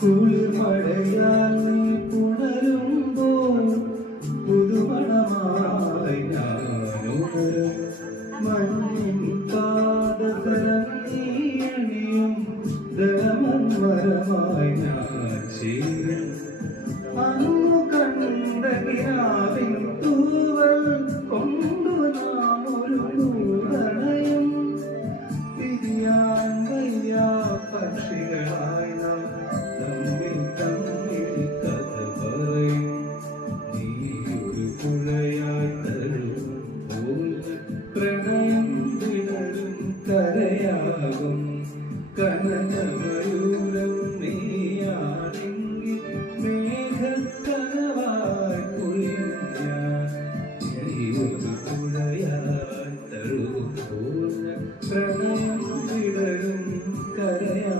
കുളിർമഴയാൽ നീ പുണരുമ്പോൾ പുതുമണമായി ഞാനുണരും മണ്ണിൻ പാദസരണിയും ധനമന്മരമായി ഞാൻ ചേരും അന്നു കണ്ട കിനാവിൻ തൂവൽ കൊണ്ടു നാം ഒരു കൂടണയും പിരിയാൻ വയ്യാ പക്ഷികളായി നാം തമ്മിൽ തമ്മിൽ കഥ പറയും നീ ഒരു പുഴയായി തരും പ്രണയം വിടരും കരയാകും കനകമയൂരം നീയാണെങ്കിൽ മേഘക്കനവായി പൊഴിയും ഞാൻ നീ ഒരു പുഴയായി തരും പ്രണയം വിടരും കരയാ